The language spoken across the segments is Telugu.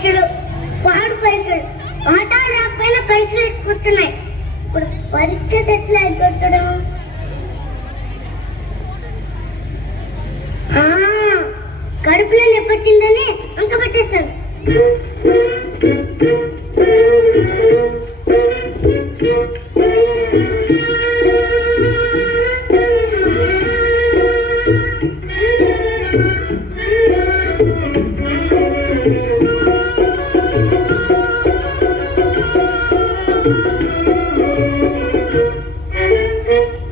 పరీక్షలు, పాడు పరీక్షలు, ఆట రాకపోయినా పరీక్షలు ఎక్కుతున్నాయి. ఇప్పుడు పరీక్ష ఎట్లా అయిపోతాడు? కడుపులో నెప్పొచ్చిందని అంక పెట్టేస్తాను.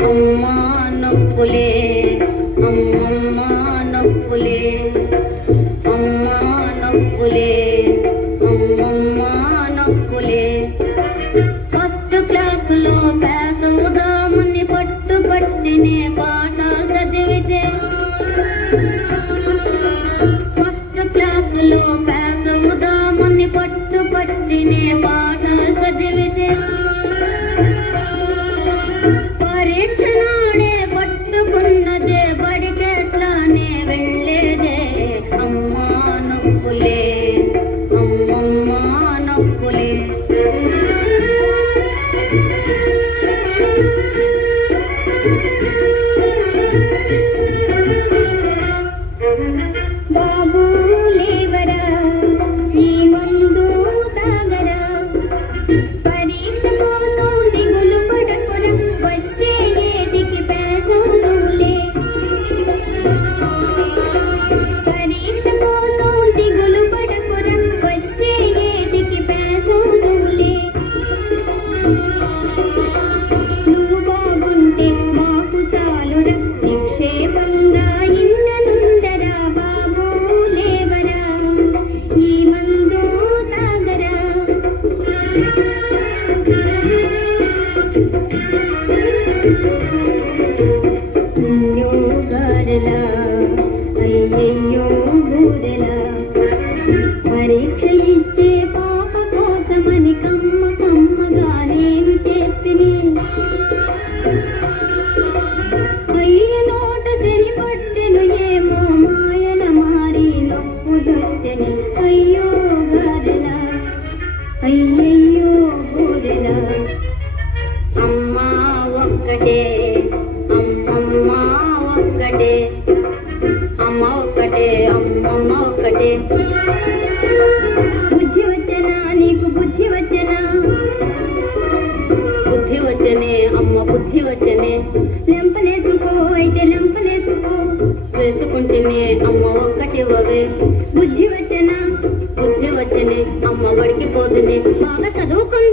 అమ్మా నొప్పులే అమ్మమ్మ నొప్పులే, అమ్మా నొప్పులే అమ్మమ్మ నొప్పులే. ఫస్ట్ క్లాసులో పాస్ అవుదామని పట్టుబట్టినే పాట చదివితే, ఫస్ట్ క్లాసులో పాస్ అవుదామని పట్టుబట్టినే పాట చదివితే, పరీక్ష నాడే పట్టుకున్నదే బడికెట్లానే వెళ్ళేదే. అమ్మా నొప్పులే అమ్మమ్మ నొప్పులే. బాబు లేవరా, ఈ మందు తాగరా, పరీక్ష కోసం దిగులు పడకురా, వచ్చే ఏటికి పేసోనులే. పరీక్ష కోసం దిగులు పడకురా, వచ్చే ఏటికి పేసోనులే. నువ్వు బాగుంటే మాకు చాలురా, నిక్షేపంగా ఇన్ననుండరా. బాబు లేవరా, ఈ మందు తాగరా. అయ్యో గారెలా, అయ్యయ్యో బూరెలా, పరీక్ష ఇచ్చే పాప కోసమని కమ్మ కమ్మగా నేను చేతిని. అయ్య నోట తెని పట్టెను ఏమో మాయల మారి నొప్పులొచ్చెని. అయ్యో గారెలా, అయ్యయ్యో బూరెలా. అమ్మా ఒక్కటే అమ్మమ్మ ఒక్కటే, అమ్మ ఒక్కటే అమ్మమ్మ ఒక్కటే. బుద్ధి వచ్చనా నీకు, బుద్ధి వచ్చనా? బుద్ధి వచ్చనే అమ్మ, బుద్ధి వచ్చనే. లెంపలేసుకో అయితే లెంపలేసుకో, వేసుకుంటేనే అమ్మ ఒక్కటివ్వవే. బుద్ధి వచ్చనా? బుద్ధి వచ్చనే అమ్మ, బడికి పోతునే. బాగా చదువుకున్నా